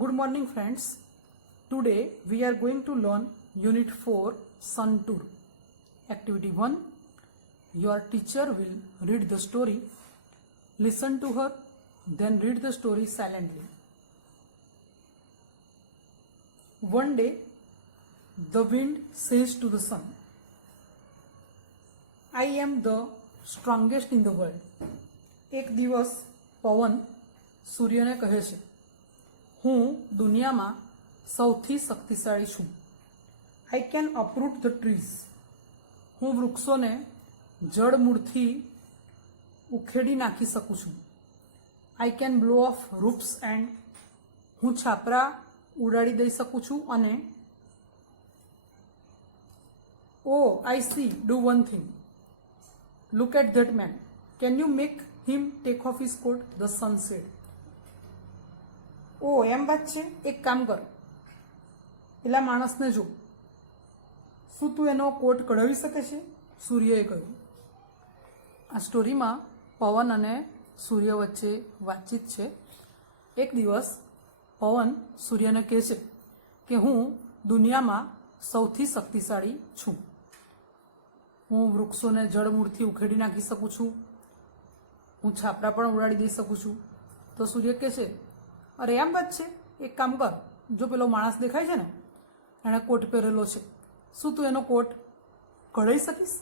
Good morning friends. Today we are going to learn Unit 4 Sun Tour. Activity 1. Your teacher will read the story. Listen to her, then read the story silently. One day, the wind says to the sun, I am the strongest in the world. एक दिवस पवन सूर्यने कहे छे, हूँ दुनियाમાં સૌથી શક્તિશાળી છું. I can uproot the trees. હું વૃક્ષોને જડમૂળથી ઉખેડી નાખી શકું છું. I can blow off roofs and હું છાપરા ઉડાડી દઈ શકું છું અને Oh, I see. Do one thing. Look at that man. Can you make him take off his coat? The sun said. ઓ એમ વાત છે, એક કામ કર, પેલા માણસને જો, શું તું એનો કોટ કઢાવી શકે છે? સૂર્યએ કહ્યું. આ સ્ટોરીમાં પવન અને સૂર્ય વચ્ચે વાતચીત છે. એક દિવસ પવન સૂર્યને કહે છે કે હું દુનિયામાં સૌથી શક્તિશાળી છું. હું વૃક્ષોને જડમૂળથી ઉખેડી નાખી શકું છું. હું છાપરા પણ ઉડાડી દઈ શકું છું. તો સૂર્ય કહે છે, અરે એમ વાત છે, એક કામ કર, જો પેલો માણસ દેખાય છે ને, એણે કોટ પહેરેલો છે, શું તું એનો કોટ કઢાઈ શકીશ?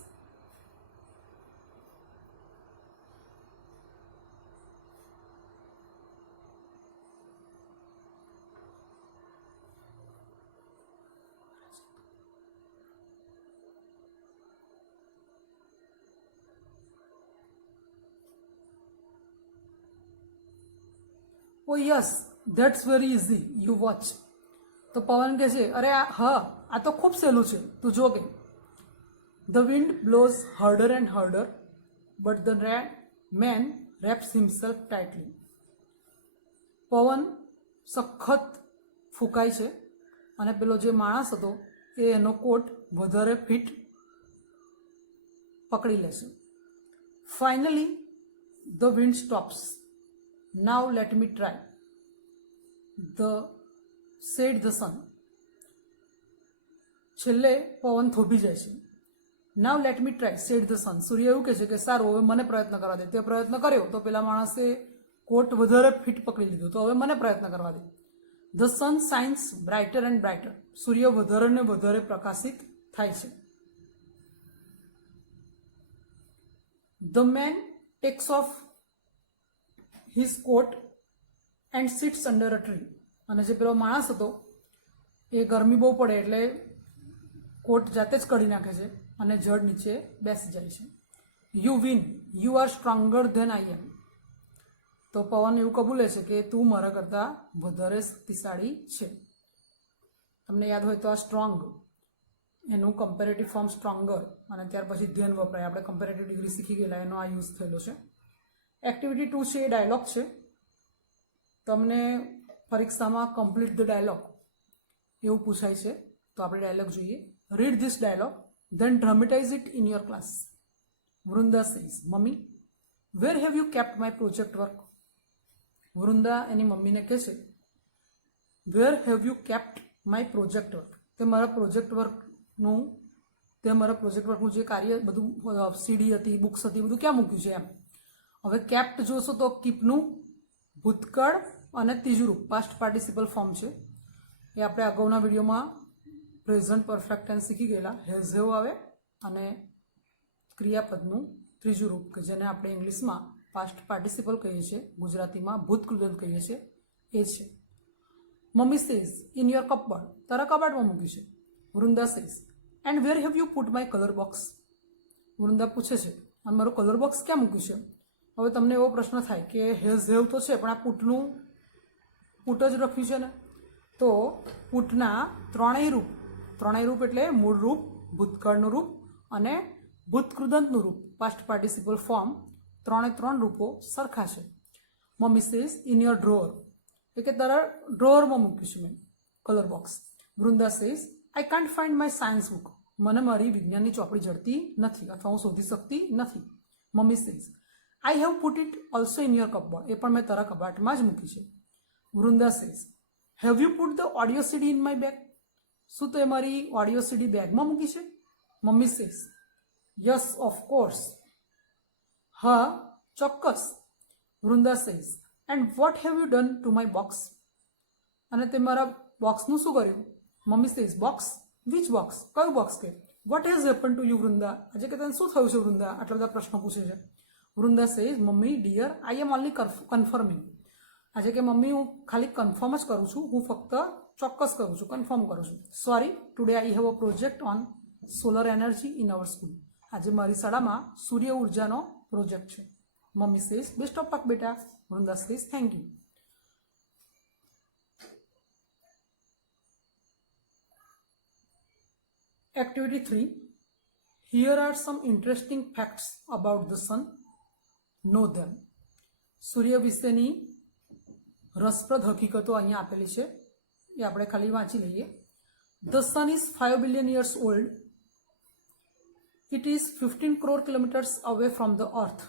Oh yes, that's very easy. You watch. તો પવન કહે છે, અરે હા, આ તો ખૂબ સહેલું છે, તું જો કે. The wind blows harder and harder, but the man wraps himself tightly. પવન સખત ફૂંકાય છે અને પેલો જે માણસ હતો એ એનો કોટ વધારે ફિટ પકડી લે છે. Finally, the wind stops. Now let me try. Said the sun. છેલ્લે પવન થોભી જાય છે. Now let me try, said the sun. સૂર્ય એવું કહે છે કે સારું, હવે મને પ્રયત્ન કરવા દે. તે પ્રયત્ન કર્યો તો પેલા માણસે કોટ વધારે ફિટ પકડી લીધો, તો હવે મને પ્રયત્ન કરવા દે. The sun shines brighter and brighter. સૂર્ય વધારે ને વધારે પ્રકાશિત થાય છે. The man takes off his coat and sits under a tree. અને જે પેલો માણસ હતો એ ગરમી બહુ પડે એટલે કોટ જાતે જ કાઢી નાખે છે અને જડ નીચે બેસી જાય છે. You win, you are stronger than I am. તો પવન એવું કબૂલે છે કે તું મારા કરતાં વધારે શક્તિશાળી છે. તમને યાદ હોય તો આ સ્ટ્રોંગ એનું કમ્પેરેટિવ ફોર્મ સ્ટ્રોંગર અને ત્યાર પછી ધેન વપરાય. આપણે કમ્પેરેટિવ ડિગ્રી શીખી ગયેલા, એનો આ યુઝ થયેલો છે. એક્ટિવિટી 2 છે એ ડાયલોગ છે. તમને પરીક્ષામાં કમ્પ્લીટ ધ ડાયલોગ એવું પૂછાય છે, તો આપણે ડાયલોગ જોઈએ. Read this dialogue, then dramatise it in your class. Vrinda says, mummy, where have you kept my project work? Vrinda એની મમ્મીને કહે છે, where have you kept my project work? તે મારા પ્રોજેક્ટ વર્કનું જે કાર્ય બધું સીડી હતી, બુક્સ હતી, બધું ક્યાં મૂક્યું છે એમ. હવે કેપ્ટ જોશો તો કીપનું ભૂતકાળ અને ત્રીજું રૂપ પાસ્ટ પાર્ટિસિપલ ફોર્મ છે. એ આપણે અગાઉના વિડીયોમાં પ્રેઝન્ટ પરફેક્ટ ટેન્સ શીખી ગયેલા. હેઝ હેવ આવે અને ક્રિયાપદનું ત્રીજું રૂપ કે જેને આપણે ઇંગ્લિશમાં પાસ્ટ પાર્ટિસિપલ કહીએ છીએ, ગુજરાતીમાં ભૂતકૃદંત કહીએ છીએ, એ છે. Mummy says, in your cupboard, તારા કબાટમાં મૂક્યું છે. Vrinda says, and where have you put my colour box? Vrinda પૂછે છે, અને મારું કલર બોક્સ ક્યાં મૂક્યું છે? હવે તમને એવો પ્રશ્ન થાય કે હેઝ હેવ તો છે, પણ આ પુટ જ લખ્યું છે ને. તો પુટના ત્રણેય રૂપ એટલે મૂળ રૂપ, ભૂતકાળનું રૂપ અને ભૂતકૃદંતનું રૂપ પાસ્ટ પાર્ટિસિપલ ફોર્મ, ત્રણ રૂપો સરખા છે. Mummy says, in your drawer, એટલે કે તારા ડ્રોઅરમાં મૂક્યું છે મેં colour box. Vrinda says, I can't find my science book, મને મારી વિજ્ઞાનની ચોપડી જડતી નથી અથવા હું શોધી શકતી નથી. Mummy says, I have put it also in your cupboard, એ પણ મેં તારા કબાટમાં જ મૂકી છે. Vrinda says, have you put the audio CD in my bag? શું તે મારી ઓડિયો સીડી બેગમાં મૂકી છે? Mummy says yes of course. હા ચોક્કસ. Vrinda says and what have you done to my box? અને તે મારા બોક્સનું શું કર્યું? Mummy says box? Which box? કયું બોક્સ? કે what has happen to you Vrinda? આજે કે તને શું થયું છે વૃંદા? આટલા બધા પ્રશ્નો પૂછે છે. Vrinda says mummy dear I am only confirming. આજે કે મમ્મી હું ખાલી કન્ફર્મ જ કરું છું, હું ફક્ત ચોક્કસ કરું છું, કન્ફર્મ કરું છું. Sorry today I have a project on solar energy in our school. આજે મારી શાળામાં સૂર્ય ઉર્જાનો પ્રોજેક્ટ છે. Mummy says best of luck બેટા. Vrinda says thank you. Activity 3. Here are some interesting facts about the sun. Know them. સૂર્ય વિશેની રસપ્રદ હકીકતો અહીંયા આપેલી છે, એ આપણે ખાલી વાંચી લઈએ. The sun is 5 billion years old. It is 15 crore kilometers away from the earth.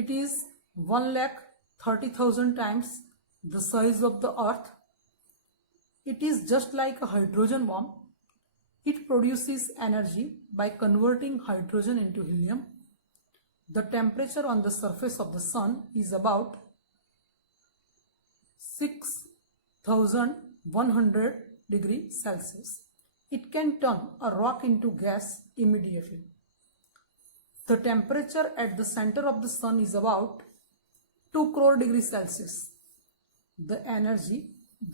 It is 1,30,000 times the size of the earth. It is just like a hydrogen bomb. It produces energy by converting hydrogen into helium. The temperature on the surface of the sun is about 6,100 degrees Celsius. It can turn a rock into gas immediately. The temperature at the center of the sun is about 2 crore degrees Celsius. The energy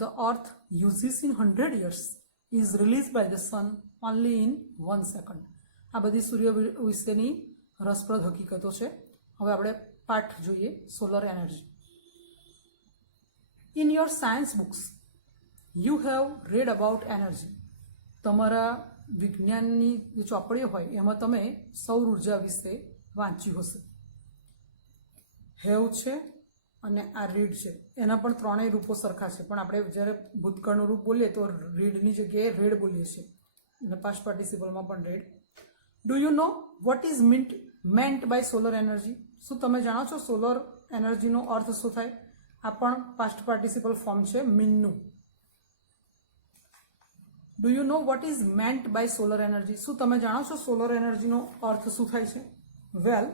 the earth uses in 100 years is released by the sun only in 1 second. આ બધી સૂર્ય વિશેની રસપ્રદ હકીકતો છે. હવે આપણે પાઠ જોઈએ, solar energy. In your science books you have red about energy. તમારા વિજ્ઞાનની જે ચોપડીઓ હોય એમાં તમે સૌર ઉર્જા વિશે વાંચ્યું હશે. હેવ છે અને આ રીડ છે, એના પણ ત્રણેય રૂપો સરખા છે, પણ આપણે જ્યારે ભૂતકાળનું રૂપ બોલીએ તો રીડની જગ્યાએ રેડ બોલીએ છીએ, અને પાસ્ટ પાર્ટિસિપલમાં પણ read. Do you know what is meant by solar energy? શું તમે જાણો છો સોલર એનર્જીનો અર્થ શું થાય? આ પણ પાસ્ટ પાર્ટિસિપલ ફોર્મ છે મીનનું. Do you know what is meant by solar energy? શું તમે જાણો છો સોલર એનર્જીનો અર્થ શું થાય છે? Well,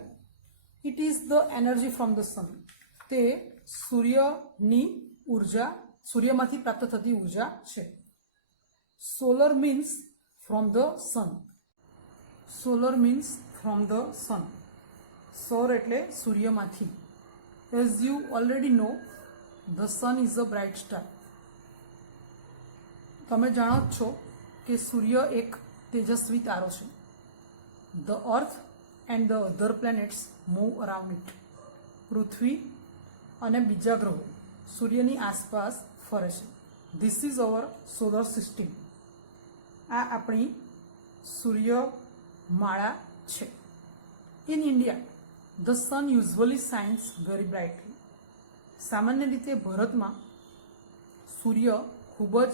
it is the energy from the sun. તે સૂર્યની ઉર્જા, સૂર્યમાંથી પ્રાપ્ત થતી ઉર્જા છે. Solar means from the sun. Solar means from the sun. સૌર એટલે સૂર્યમાંથી. As you already know the sun is a bright star. તમે જાણો જ છો કે સૂર્ય એક તેજસ્વી તારો છે. The earth and the other planets move around it. પૃથ્વી અને બીજા ગ્રહો સૂર્યની આસપાસ ફરે છે. This is our solar system. આ આપણી સૂર્યમાળા છે. In India the sun usually shines very brightly. સામાન્ય રીતે ભારતમાં સૂર્ય ખૂબ જ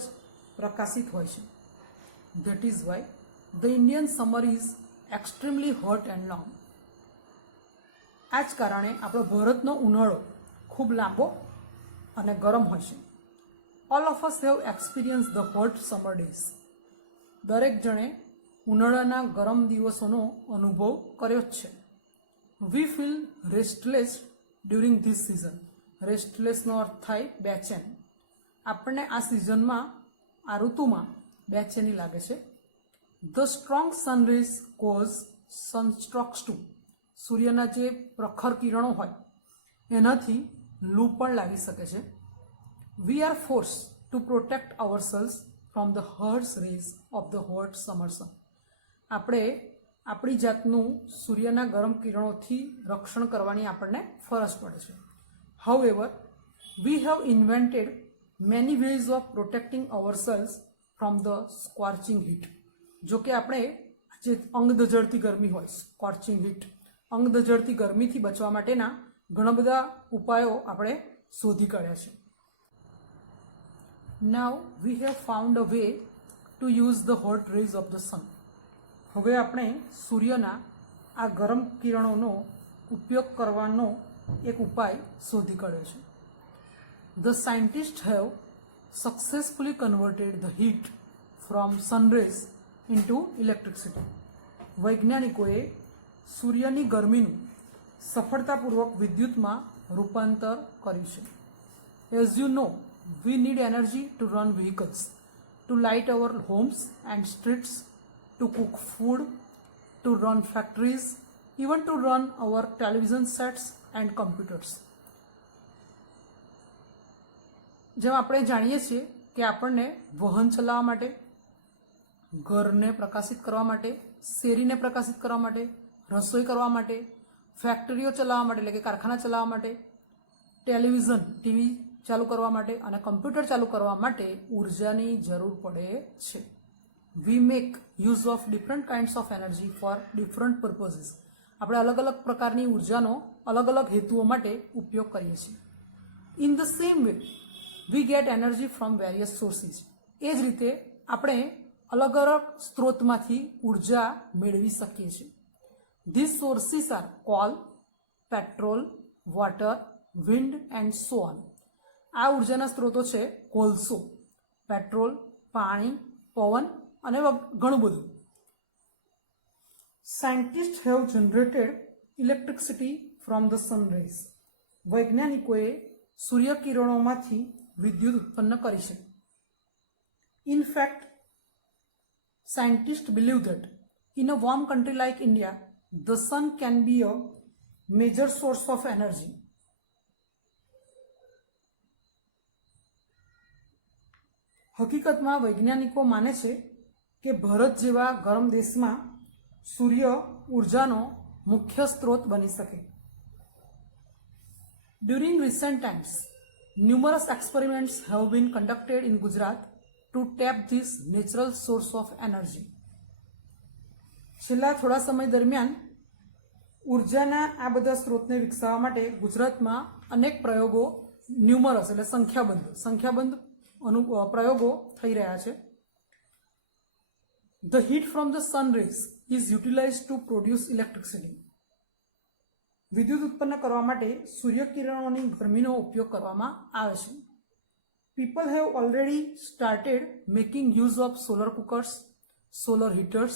પ્રકાશિત હોય છે. That is why the Indian summer is extremely hot and long. આ જ કારણે આપણો ભારતનો ઉનાળો ખૂબ લાંબો અને ગરમ હોય છે. All of us have experience the hot summer days. દરેક જણે ઉનાળાના ગરમ દિવસોનો અનુભવ કર્યો જ છે. We feel restless during this season. રેસ્ટલેસનો અર્થ થાય બેચેન. આપણને આ સિઝનમાં, આ ઋતુમાં બેચેની લાગે છે. The strong sunrays cause sunstrokes too. સૂર્યના જે પ્રખર કિરણો હોય એનાથી લૂ પણ લાગી શકે છે. We are force to protect our cells from the harsh rays of the hot summer sun. આપણે આપણી જાતનું સૂર્યના ગરમ કિરણોથી રક્ષણ કરવાની આપણને ફરજ પડે છે. However we have invented many ways of protecting hour cells from the scorching heat. જો કે આપણે જે અંગ દઝડતી ગરમી હોય, સ્કોર્ચિંગ હીટ, અંગ દઝડતી ગરમીથી બચવા માટેના ઘણા બધા ઉપાયો આપણે શોધી કાઢ્યા છે. Now we have found a way to use the hot rays of the sun. હવે આપણે સૂર્યના આ ગરમ કિરણોનો ઉપયોગ કરવાનો એક ઉપાય શોધી કાઢ્યો છે. The scientist have successfully converted the heat from sun rays into electricity. વૈજ્ઞાનિકોએ સૂર્યની ગરમીનું સફળતાપૂર્વક વિદ્યુતમાં રૂપાંતર કર્યું છે. As you know, we need energy to run vehicles, to light our homes and streets, to cook food, to run factories, even to run our television sets and computers. જેમ આપણે જાણીએ છીએ કે આપણને વાહન ચલાવવા માટે, ઘરને પ્રકાશિત કરવા માટે, શેરીને પ્રકાશિત કરવા માટે, રસોઈ કરવા માટે, ફેક્ટરીઓ ચલાવવા માટે એટલે કે કારખાના ચલાવવા માટે, ટેલિવિઝન ટીવી ચાલુ કરવા માટે અને કમ્પ્યુટર ચાલુ કરવા માટે ઉર્જાની જરૂર પડે છે. We make use of different kinds of energy for different purposes. આપણે અલગ અલગ પ્રકારની ઉર્જાનો અલગ અલગ હેતુઓ માટે ઉપયોગ કરીએ છીએ. In the same way we get energy from various sources. એ જ રીતે આપણે અલગ અલગ સ્ત્રોતમાંથી ઉર્જા મેળવી શકીએ છીએ. This sources are coal, petrol, water, wind and so on. આ ઉર્જાના સ્ત્રોતો છે કોલસો, પેટ્રોલ, પાણી, પવન અને ઘણું બધું. Scientist have generated electricity from the sun rays. વૈજ્ઞાનિકોએ સૂર્યકિરણોમાંથી વિદ્યુત ઉત્પન્ન કરી છે. In fact, scientists believe that in a warm country like India, the sun can be a major source of energy. હકીકતમાં વૈજ્ઞાનિકો માને છે કે ભારત જેવા ગરમ દેશમાં સૂર્ય ઉર્જાનો મુખ્ય સ્ત્રોત બની શકે. During recent times, numerous experiments have been conducted in Gujarat to tap this natural source of energy. છેલ્લા થોડા સમય દરમિયાન ઉર્જાના આ બધા સ્ત્રોતને વિકસાવવા માટે ગુજરાતમાં અનેક પ્રયોગો, ન્યુમરસ એટલે સંખ્યાબંધ પ્રયોગો થઈ રહ્યા છે. The heat from the sun rays is utilized to produce electricity. વિદ્યુત ઉત્પન્ન કરવા માટે સૂર્યકિરણોની ગરમીનો ઉપયોગ કરવામાં આવે છે. People have already started making use of solar cookers, solar heaters,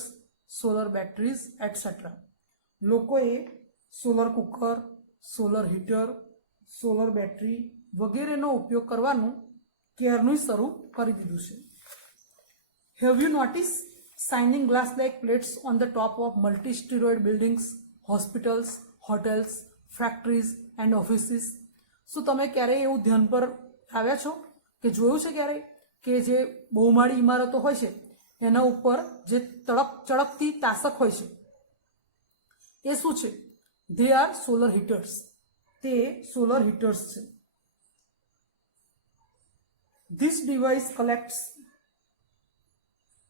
solar batteries, etc. લોકોએ solar cooker, solar heater, solar battery વગેરેનો ઉપયોગ કરવાનું ક્યારનું શરૂ કરી દીધું છે. Have you noticed shining glass-like plates on the top of multi-storied buildings, hospitals, hotels, factories and offices? શું તમે ક્યારેય એવું ધ્યાન પર આવ્યા છો કે જોયું છે ક્યારે કે જે બહુમાળી ઇમારતો હોય છે એના ઉપર જે ચળકતી તાસક હોય છે એ શું છે? They are solar heaters. તે સોલર હીટર્સ છે. This device collects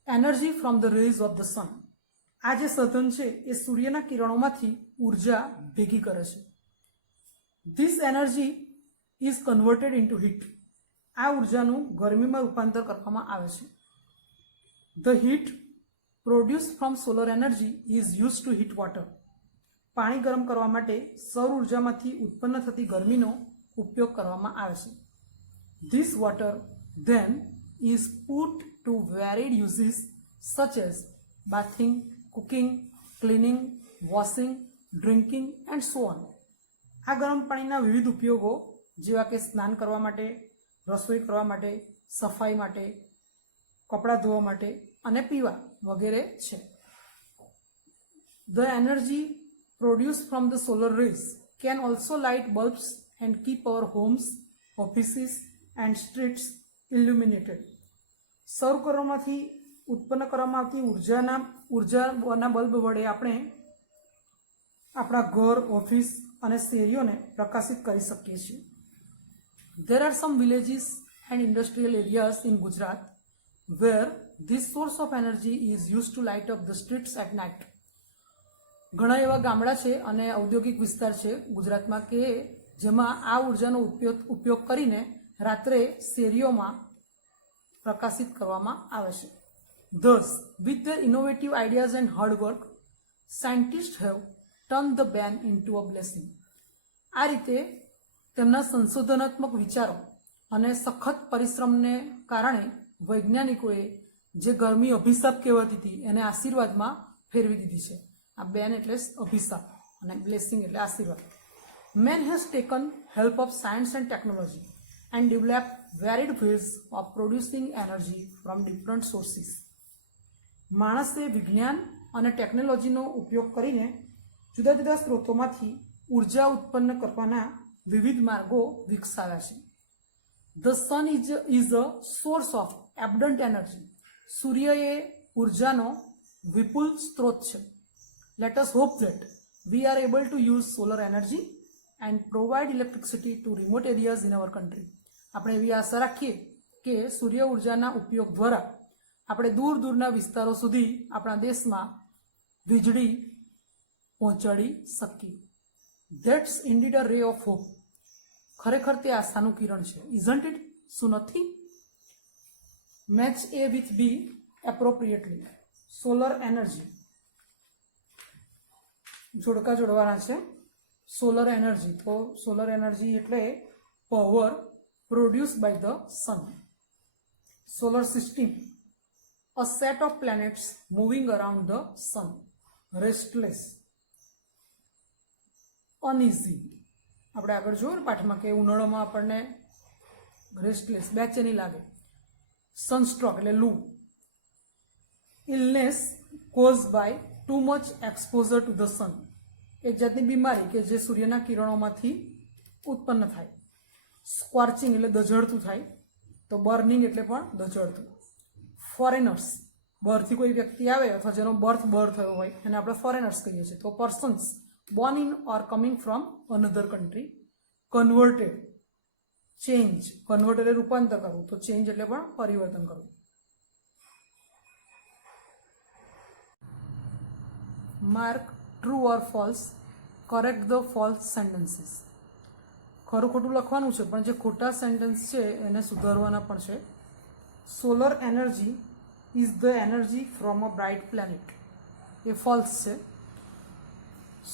energy from the rays of the sun. આ જે સાધન છે એ સૂર્યના કિરણોમાંથી ઉર્જા ભેગી કરે છે. This energy is converted into heat. આ ઉર્જાનું ગરમીમાં રૂપાંતર કરવામાં આવે છે. The heat produce from solar energy is use to heat water. પાણી ગરમ કરવા માટે સૌર ઉર્જામાંથી ઉત્પન્ન થતી ગરમીનો ઉપયોગ કરવામાં આવે છે. This water then is put to varied uses such as bathing, cooking, cleaning, washing, drinking and so on. આ ગરમ પાણીના વિવિધ ઉપયોગો જેવા કે સ્નાન કરવા માટે, રસોઈ કરવા માટે, સફાઈ માટે, કપડાં ધોવા માટે અને પીવા વગેરે છે. The energy produced from the solar rays can also light bulbs and keep our homes, offices and streets illuminated. સૌરકિરણોમાંથી ઉત્પન્ન કરવામાં આવતી ઉર્જાના બલ્બ વડે આપણે આપણા ઘર, ઓફિસ અને શેરીઓને પ્રકાશિત કરી શકીએ છીએ. There are some villages and industrial areas in Gujarat where this source of energy is used to light up the streets at night. ઘણા એવા ગામડા છે અને ઔદ્યોગિક વિસ્તાર છે ગુજરાતમાં કે જેમાં આ ઉર્જાનો ઉપયોગ કરીને રાત્રે શેરીઓમાં પ્રકાશિત કરવામાં આવે છે. Thus, with their innovative ideas and hard work, scientists have turned the ban into a blessing. આ રીતે તેમના સંશોધનાત્મક વિચારો અને સખત પરિશ્રમને કારણે વૈજ્ઞાનિકોએ જે ગરમી અભિશાપ કહેવાતી હતી એને આશીર્વાદમાં ફેરવી દીધી છે. આ બેન એટલે અભિશાપ અને બ્લેસિંગ એટલે આશીર્વાદ. Man has taken help of science and technology and develop varied ways of producing energy from different sources. માણસે વિજ્ઞાન અને ટેકનોલોજીનો ઉપયોગ કરીને જુદા જુદા સ્ત્રોતોમાંથી ઉર્જા ઉત્પન્ન કરવાના વિવિધ માર્ગો વિકસાવ્યા છે. The sun is a source of abundant energy. સૂર્ય એ ઉર્જાનો વિપુલ સ્ત્રોત છે. Let us hope that we are able to use solar energy and provide electricity to remote areas in our country. આપણે એવી આશા રાખીએ કે સૂર્ય ઉર્જાના ઉપયોગ દ્વારા આપણે દૂર દૂરના વિસ્તારો સુધી આપણા દેશમાં વીજળી પહોંચાડી શકીએ. That's indeed a ray of hope. ખરેખર તે આશાનું કિરણ છે. Isn't it? શું નથી? Match A with B appropriately. Solar energy જોડકા જોડવાના છે. સોલર એનર્જી, તો સોલર એનર્જી એટલે power produce by the sun. Solar system, a set of planets moving around the sun. Restless, uneasy. આપણે આગળ જોયું ને પાઠમાં કે ઉનાળામાં આપણને રેસ્ટલેસ, બેચેની લાગે. સનસ્ટ્રોક એટલે લૂ. Illness cause by too much exposure to the sun. એક જાતની બીમારી કે જે સૂર્યના કિરણોમાંથી ઉત્પન્ન થાય. સ્કોર્ચિંગ એટલે દઝડતું થાય, તો બર્નિંગ એટલે પણ દઝડતું. ફોરેનર્સ, બહારથી કોઈ વ્યક્તિ આવે અથવા જેનો બર્થ બહાર થયો હોય એને આપણે ફોરેનર્સ કહીએ છીએ. તો persons Born in or coming from another country. Converted, change. Convert એટલે રૂપાંતર કરવું, તો ચેન્જ એટલે પણ પરિવર્તન કરવું. Mark true or false. Correct the false sentences. ખરું ખોટું લખવાનું છે પણ જે ખોટા સેન્ટેન્સ છે એને સુધારવાના પણ છે. Solar energy is the energy from a bright planet. A false છે.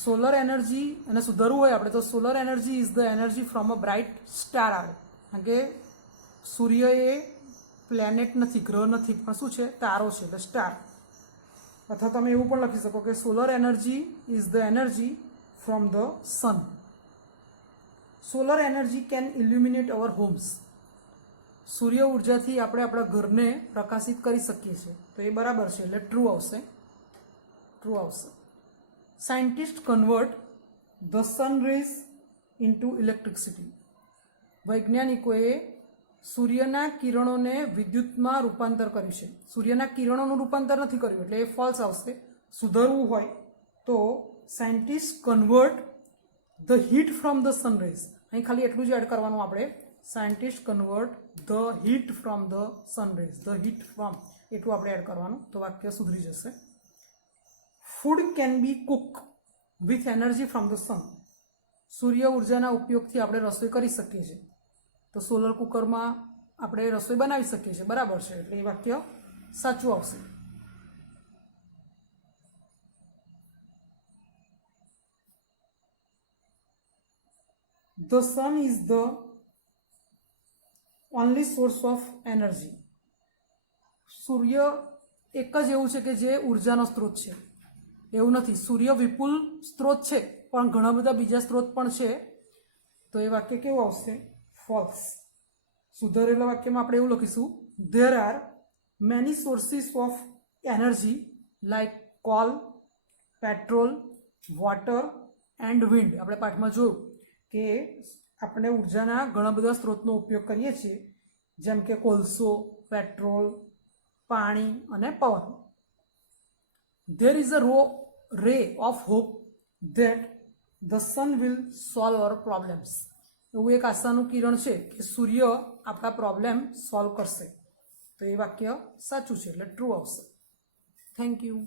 સોલર એનર્જી એને સુધારવું હોય આપણે તો solar energy is the energy from a bright star આવે. કારણ કે સૂર્ય એ પ્લેનેટ નથી, ગ્રહ નથી, પણ શું છે? તારો છે, એટલે સ્ટાર. અથવા તમે એવું પણ લખી શકો કે solar energy is the energy from the sun. Solar energy can illuminate our homes. સૂર્ય ઉર્જાથી આપણે આપણા ઘરને પ્રકાશિત કરી શકીએ છીએ, તો એ બરાબર છે, એટલે ટ્રુ આવશે. ટ્રુ આવશે. Scientist convert the sun rays into electricity. વૈજ્ઞાનિકોએ સૂર્યના કિરણોને વિદ્યુતમાં રૂપાંતર કર્યું છે. સૂર્યના કિરણોનું રૂપાંતર નથી કર્યું, એટલે એ ફોલ્સ આવશે. સુધારવું હોય તો scientist convert the heat from the sun rays. અહીં ખાલી એટલું જ એડ કરવાનું આપણે. Scientist convert the heat from the sun rays. The heat from એટલું આપણે એડ કરવાનું, તો વાક્ય સુધરી જશે. Food can be cook with energy from the sun. સૂર્ય ઉર્જાના ઉપયોગથી આપણે રસોઈ કરી શકીએ છીએ, તો સોલર કુકરમાં આપણે રસોઈ બનાવી શકીએ છીએ, બરાબર છે, એટલે એ વાક્ય સાચું આવશે. The sun is the only source of energy. સૂર્ય એક જ એવું છે કે જે ઉર્જાનો સ્ત્રોત છે. એવું નથી. સૂર્ય વિપુલ સ્ત્રોત છે પણ ઘણા બધા બીજા સ્ત્રોત પણ છે, તો એ વાક્ય કેવું આવશે? ફોલ્સ. સુધારેલા વાક્યમાં આપણે એવું લખીશું, there are many sources of energy like call, petrol, water and wind. આપણે પાઠમાં જોયું કે આપણે ઉર્જાના ઘણા બધા સ્ત્રોતનો ઉપયોગ કરીએ છીએ, જેમ કે કોલસો, પેટ્રોલ, પાણી અને પવન. There is a ray of hope that the sun will solve our problems. એવું એક આશાનું કિરણ છે કે સૂર્ય આપણા પ્રોબ્લેમ સોલ્વ કરશે, તો એ વાક્ય સાચું છે, એટલે ટ્રુ આવશે. Thank you.